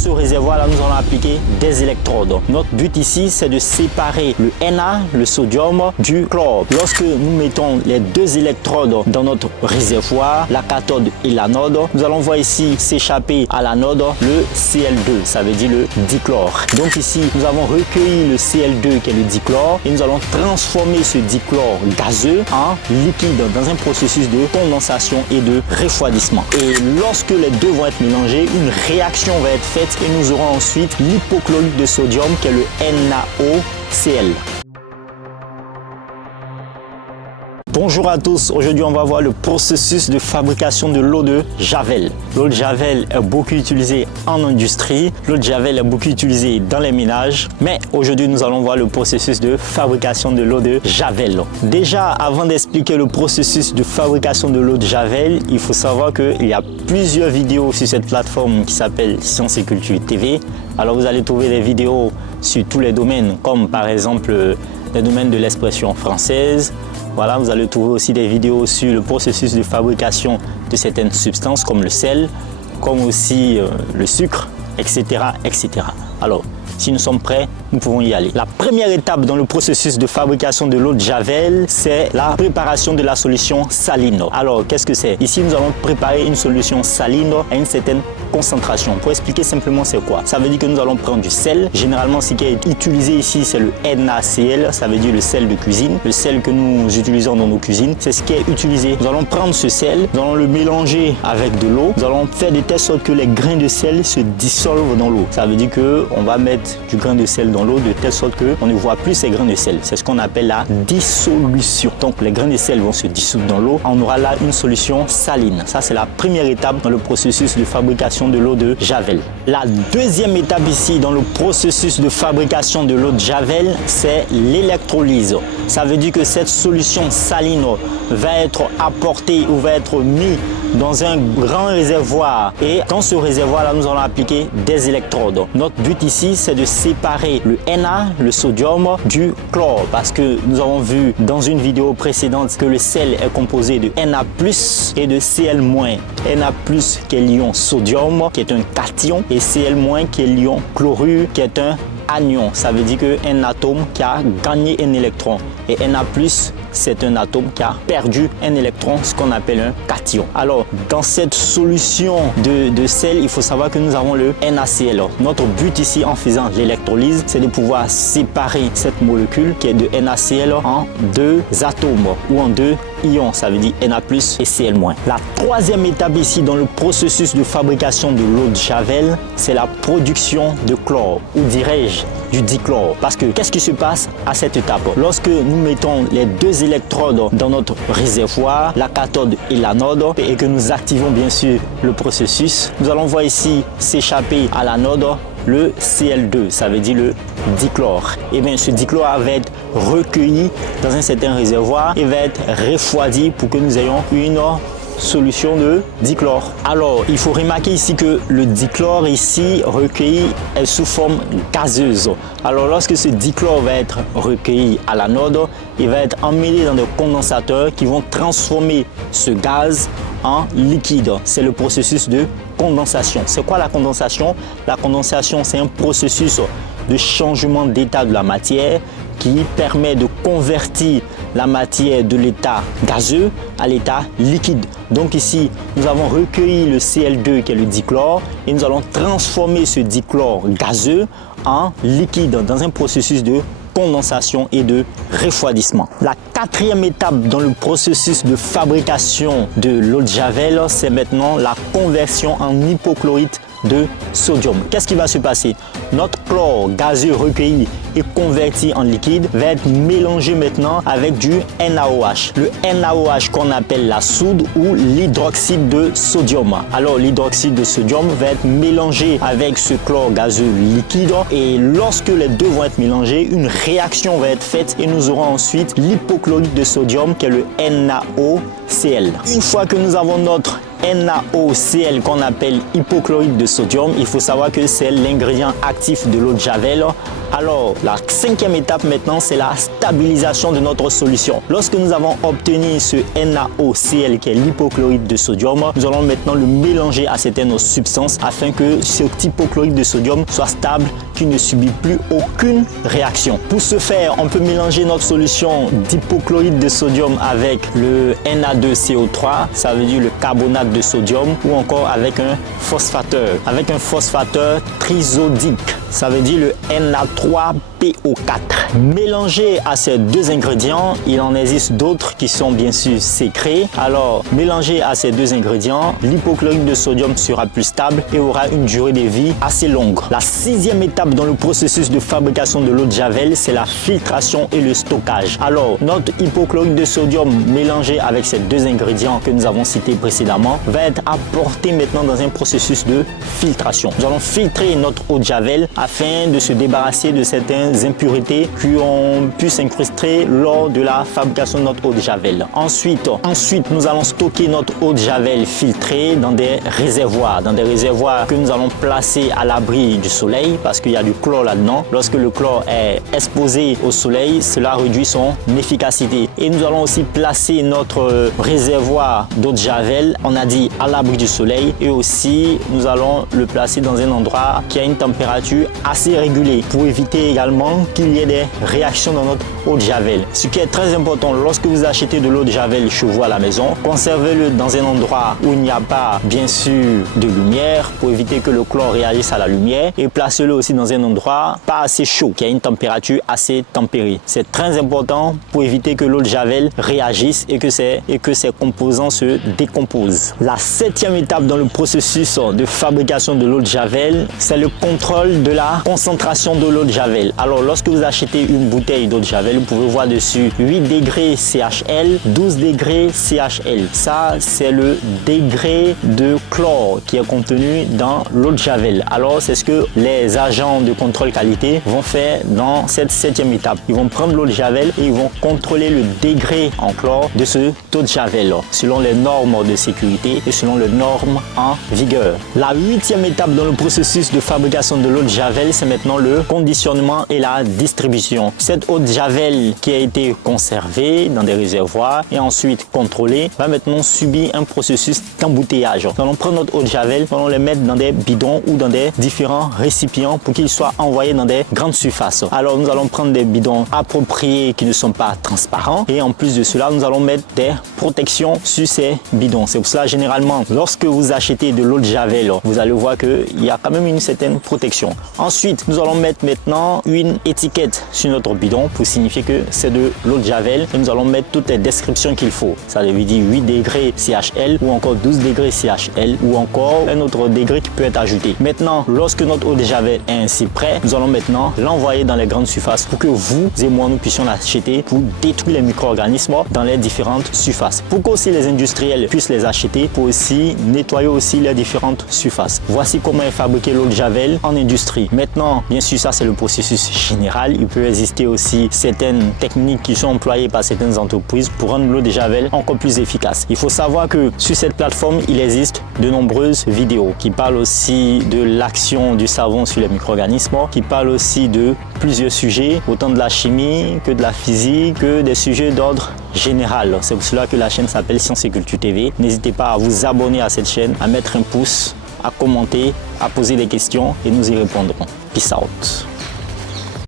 ce réservoir-là, nous allons appliquer des électrodes. Notre but ici, c'est de séparer le Na, le sodium, du chlore. Lorsque nous mettons les deux électrodes dans notre réservoir, la cathode et l'anode, nous allons voir ici s'échapper à l'anode le Cl2, ça veut dire le dichlore. Donc ici, nous avons recueilli le Cl2 qui est le dichlore et nous allons transformer ce dichlore gazeux en liquide dans un processus de condensation et de refroidissement. Et lorsque les deux vont être mélangés, une réaction va être faite et nous aurons ensuite l'hypochlorite de sodium qui est le NaOCl. Bonjour à tous, aujourd'hui on va voir le processus de fabrication de l'eau de Javel. L'eau de Javel est beaucoup utilisée en industrie, l'eau de Javel est beaucoup utilisée dans les ménages, mais aujourd'hui nous allons voir le processus de fabrication de l'eau de Javel. Déjà, avant d'expliquer le processus de fabrication de l'eau de Javel, il faut savoir qu'il y a plusieurs vidéos sur cette plateforme qui s'appelle Sciences et Culture TV. Alors vous allez trouver des vidéos sur tous les domaines, comme par exemple les domaines de l'expression française. Voilà, vous allez trouver aussi des vidéos sur le processus de fabrication de certaines substances comme le sel, comme aussi le sucre, etc., etc. Alors, si nous sommes prêts, nous pouvons y aller. La première étape dans le processus de fabrication de l'eau de Javel, c'est la préparation de la solution saline. Alors, qu'est-ce que c'est? Ici, nous allons préparer une solution saline à une certaine concentration. Pour expliquer simplement c'est quoi? Ça veut dire que nous allons prendre du sel. Généralement, ce qui est utilisé ici, c'est le NaCl, ça veut dire le sel de cuisine. Le sel que nous utilisons dans nos cuisines, c'est ce qui est utilisé. Nous allons prendre ce sel, nous allons le mélanger avec de l'eau. Nous allons faire de telle sorte que les grains de sel se dissolvent dans l'eau. Ça veut dire qu'on va mettre du grain de sel dans l'eau de telle sorte qu'on ne voit plus ces grains de sel. C'est ce qu'on appelle la dissolution. Donc les grains de sel vont se dissoudre dans l'eau. On aura là une solution saline. Ça, c'est la première étape dans le processus de fabrication de l'eau de Javel. La deuxième étape ici dans le processus de fabrication de l'eau de Javel, c'est l'électrolyse. Ça veut dire que cette solution saline va être apportée ou va être mise dans un grand réservoir et dans ce réservoir là nous allons appliquer des électrodes. Notre but ici c'est de séparer le Na, le sodium, du chlore parce que nous avons vu dans une vidéo précédente que le sel est composé de Na+ et de Cl-. Na+ qui est l'ion sodium qui est un cation et Cl- qui est l'ion chlorure qui est un anion. Ça veut dire qu'un atome qui a gagné un électron et Na+, c'est un atome qui a perdu un électron, ce qu'on appelle un cation. Alors, dans cette solution de sel, il faut savoir que nous avons le NaCl. Notre but ici en faisant l'électrolyse, c'est de pouvoir séparer cette molécule qui est de NaCl en deux atomes ou en deux ions, ça veut dire Na+ et Cl-. La troisième étape ici dans le processus de fabrication de l'eau de Javel, c'est la production de chlore, ou dirais-je du dichlore. Parce que qu'est-ce qui se passe à cette étape? Lorsque nous mettons les deux électrodes dans notre réservoir, la cathode et l'anode, et que nous activons bien sûr le processus, nous allons voir ici s'échapper à l'anode le Cl2, ça veut dire le dichlore. Et bien ce dichlore va être recueilli dans un certain réservoir et va être refroidi pour que nous ayons une solution de dichlore. Alors, il faut remarquer ici que le dichlore ici recueilli est sous forme gazeuse. Alors, lorsque ce dichlore va être recueilli à l'anode, il va être emmêlé dans des condensateurs qui vont transformer ce gaz en liquide. C'est le processus de condensation. C'est quoi la condensation? La condensation, c'est un processus de changement d'état de la matière qui permet de convertir la matière de l'état gazeux à l'état liquide. Donc ici, nous avons recueilli le Cl2 qui est le dichlore et nous allons transformer ce dichlore gazeux en liquide dans un processus de condensation et de refroidissement. La quatrième étape dans le processus de fabrication de l'eau de Javel, c'est maintenant la conversion en hypochlorite de sodium. Qu'est-ce qui va se passer? Notre chlore gazeux recueilli et converti en liquide va être mélangé maintenant avec du NaOH. Le NaOH qu'on appelle la soude ou l'hydroxyde de sodium. Alors l'hydroxyde de sodium va être mélangé avec ce chlore gazeux liquide et lorsque les deux vont être mélangés, une réaction va être faite et nous aurons ensuite l'hypochlorite de sodium qui est le NaOCl. Une fois que nous avons notre NaOCl qu'on appelle hypochlorite de sodium. Il faut savoir que c'est l'ingrédient actif de l'eau de Javel. Alors, la cinquième étape maintenant, c'est la stabilisation de notre solution. Lorsque nous avons obtenu ce NaOCl qui est l'hypochlorite de sodium, nous allons maintenant le mélanger à certaines substances afin que cet hypochlorite de sodium soit stable, qu'il ne subit plus aucune réaction. Pour ce faire, on peut mélanger notre solution d'hypochlorite de sodium avec le Na2CO3, ça veut dire le carbonate de sodium, ou encore avec un phosphateur trisodique, ça veut dire le Na3PO4. Mélangé à ces deux ingrédients, il en existe d'autres qui sont bien sûr sécrés. Alors, mélangé à ces deux ingrédients, l'hypochlorite de sodium sera plus stable et aura une durée de vie assez longue. La sixième étape dans le processus de fabrication de l'eau de Javel, c'est la filtration et le stockage. Alors, notre hypochlorite de sodium mélangé avec ces deux ingrédients que nous avons cités précédemment va être apporté maintenant dans un processus de filtration. Nous allons filtrer notre eau de Javel afin de se débarrasser de certaines impuretés qui ont pu s'incruster lors de la fabrication de notre eau de Javel. Ensuite, nous allons stocker notre eau de Javel filtrée dans des réservoirs que nous allons placer à l'abri du soleil parce qu'il y a du chlore là-dedans. Lorsque le chlore est exposé au soleil, cela réduit son efficacité. Et nous allons aussi placer notre réservoir d'eau de Javel, on a dit à l'abri du soleil, et aussi nous allons le placer dans un endroit qui a une température assez régulée pour éviter également qu'il y ait des réactions dans notre eau de Javel. Ce qui est très important lorsque vous achetez de l'eau de Javel chez vous à la maison, conservez-le dans un endroit où il n'y a pas bien sûr de lumière pour éviter que le chlore réagisse à la lumière, et placez-le aussi dans un endroit pas assez chaud, qui a une température assez tempérée. C'est très important pour éviter que l'eau de Javel réagisse et que ses composants se décomposent. La septième étape dans le processus de fabrication de l'eau de Javel, c'est le contrôle de la concentration de l'eau de Javel. Alors, lorsque vous achetez une bouteille d'eau de Javel, vous pouvez voir dessus 8 degrés CHL, 12 degrés CHL. Ça, c'est le degré de chlore qui est contenu dans l'eau de Javel. Alors, c'est ce que les agents de contrôle qualité vont faire dans cette septième étape. Ils vont prendre l'eau de Javel et ils vont contrôler le degré en chlore de ce eau de Javel selon les normes de sécurité et selon les normes en vigueur. La huitième étape dans le processus de fabrication de l'eau de Javel, c'est maintenant le conditionnement et la distribution. Cette eau de Javel qui a été conservée dans des réservoirs et ensuite contrôlée va maintenant subir un processus d'embouteillage. Nous allons prendre notre eau de Javel, nous allons les mettre dans des bidons ou dans des différents récipients pour qu'ils soient envoyés dans des grandes surfaces. Alors nous allons prendre des bidons appropriés qui ne sont pas transparents, et en plus de cela, nous allons mettre des protections sur ces bidons. C'est pour cela généralement lorsque vous achetez de l'eau de Javel, vous allez voir qu'il y a quand même une certaine protection. Ensuite, nous allons mettre maintenant une étiquette sur notre bidon pour signifier que c'est de l'eau de Javel, et nous allons mettre toutes les descriptions qu'il faut. Ça veut dire 8 degrés CHL ou encore 12 degrés CHL ou encore un autre degré qui peut être ajouté. Maintenant, lorsque notre eau de Javel est ainsi prête, nous allons maintenant l'envoyer dans les grandes surfaces pour que vous et moi nous puissions l'acheter pour détruire les micro-organismes dans les différentes surfaces. Pour qu'aussi les industriels puissent les acheter pour aussi nettoyer aussi les différentes surfaces. Voici comment est fabriquée l'eau de Javel en industrie. Maintenant, bien sûr, ça c'est le processus général. Il peut exister aussi certaines techniques qui sont employées par certaines entreprises pour rendre l'eau de Javel encore plus efficace. Il faut savoir que sur cette plateforme, il existe de nombreuses vidéos qui parlent aussi de l'action du savon sur les micro-organismes, qui parlent aussi de plusieurs sujets, autant de la chimie que de la physique, que des sujets d'ordre général. C'est pour cela que la chaîne s'appelle Sciences et Culture TV. N'hésitez pas à vous abonner à cette chaîne, à mettre un pouce, à commenter, à poser des questions et nous y répondrons. Peace out.